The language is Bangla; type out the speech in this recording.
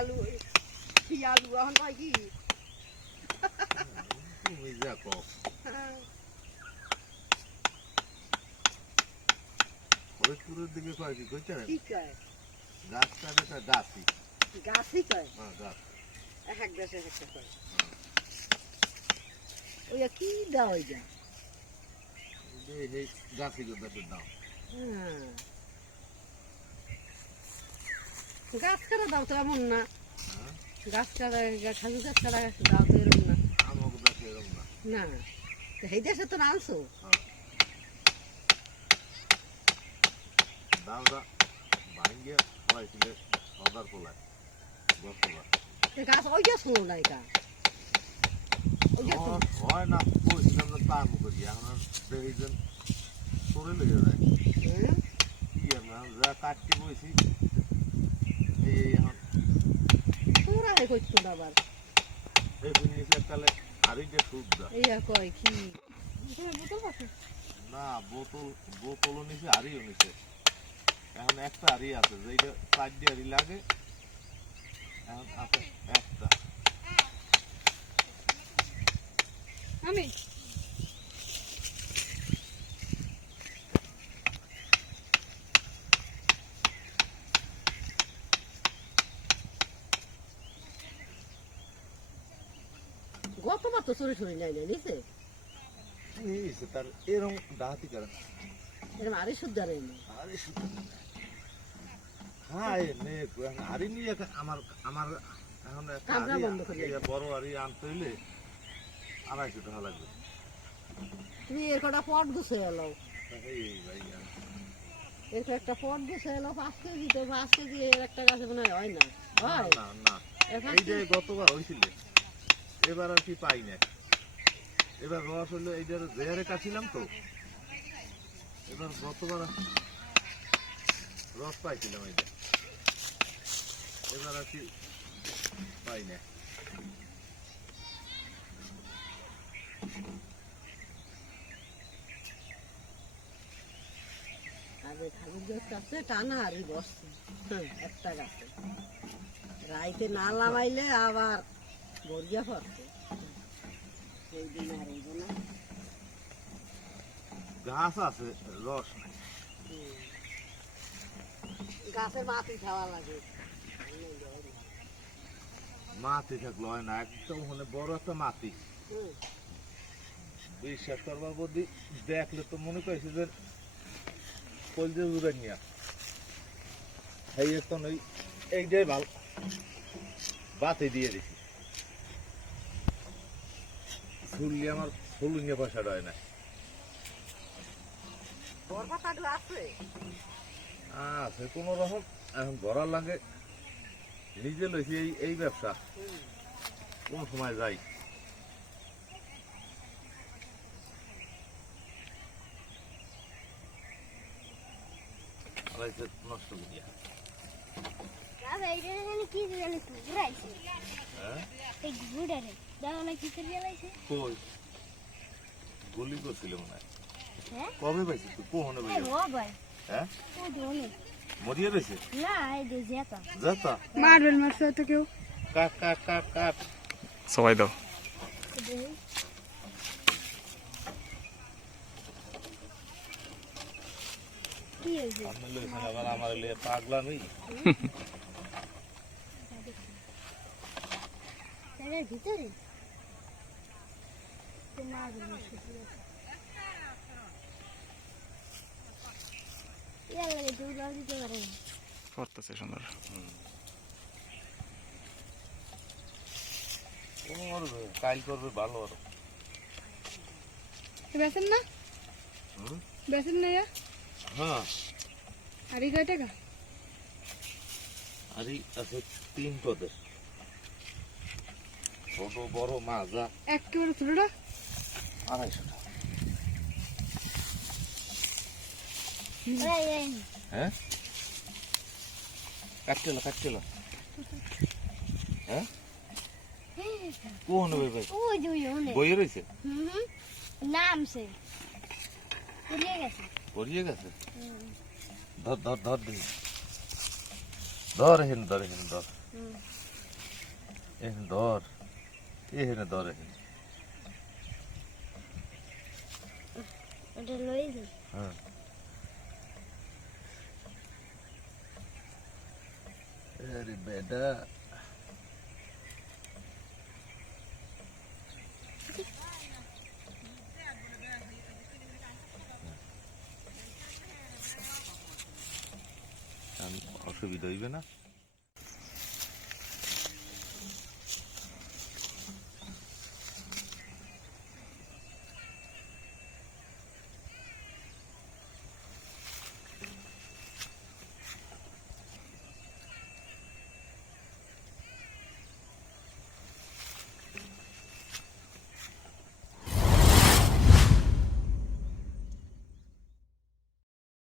আলু কি আলু এখন কয় কি তুমি যা কও ফরিদপুরের দিকে কয় কি কইছে কি কয় গাছ কাটা গাছি গাছই কয় হ্যাঁ গাছ এক দেশে একটা কয় ওই কি দাও ওইটা এই গাছি গোদাটের দাম গাছ কাটা দাও তো এমন না গাছ কাটা খাজু গাছ কাটা দাও তো এরকম না আমাকে গাছ এরকম না না এই দেশে তো আনছো দামটা ভাঙ্গিয়ে হয়েছিল সদার পোলায় গতবার গাছ ওইটা শুনো না এটা হয় না বলছিলাম না তা করি এখন দেখেছেন সরে লেগে যায় কি আমরা যা কাটতে বইছি এই এখন তোরা করছো না আবার এই নিচে কালে হাড়িতে সুদ দা এইয়া কয় কি বোতল আছে না বোতলও নিচে হাড়িও নিচে এখন একটা হাড়ি আছে যেটা 4 হাড়ি লাগে এখন আছে একটা আমি গতবার তো চুরি চুরি নাই নাই নিছে নিচে তার এরকম ডাহাতি করে এরকম আরে শুদ্ধ রে আরে শুধু হ্যাঁ হাড়ি নিয়ে আমার আমার এখন কামরা বন্ধ করে বড় হাড়ি আনতে হইলে 250 টাকা লাগবে তুমি এর কটা পট গুছে এলো এই ভাই এর একটা পট গুছে এলো 5 কেজি তো 5 কেজি এর একটা গাছে মনে হয় না হয় না না এই যে গতবার হয়েছিল এবার আর কি পাই না এবার রস হলো এইটার জেহারে কাছিলাম তো এবার গতবার রস পাইছিলাম এইটা এবার আর কি পাই না আগে খাজুর গাছ আছে টানা হারি বসছে একটা গাছে রাইতে না লামাইলে আবার বর্গিয়া পড়ছে সেই দিন আর এই না গাছ আছে রস নাই গাছের মাটি খাওয়া লাগে মাটি থাকলো হয় না একদম হলে বড় একটা মাটি বিশ্বাস করবার বদি দেখলে তো মনে করছি যে কলজে জুড়ে নিয়া এই তো নই এইটাই ভালো বাতি দিয়ে দিছি ফুললি আমার ফুল নিয়ে পয়সা হয় না আছে কোন রকম এখন ধরার লাগে নিজে লইছি এই ব্যবসা কোন সময় যাই নষ্ট করিয়া গুলি করছিল মনে হয় কবে পাইছিস তুই কোহনে হ্যাঁ মরিয়ে রয়েছে জেতা মারবেল মারছে তো কেউ কাট কাট কাট কাট সবাই দাও আবার আমার পাগলামি ভিতরে করতেছে সুন্দর কাল করবে ভালো আরো বেসেন না বেসেন না হ্যাঁ আরি কয় টাকা আরি আছে 3 পদের ছোট বড় মাজা একেবারে ছোটটা 250 টাকা হ্যাঁ কাটছিল হ্যাঁ কোন হবে ভাই ওই যে ওনে বই রইছে নামছে পড়িয়ে গেছে ধর ধর ধর দিন ধর হেন ধর এখানে ধর, এখানে ধর, এখানে। ওটা লই যাই। হ্যাঁ। আরে বেটা, অসুবিধা হইবে না।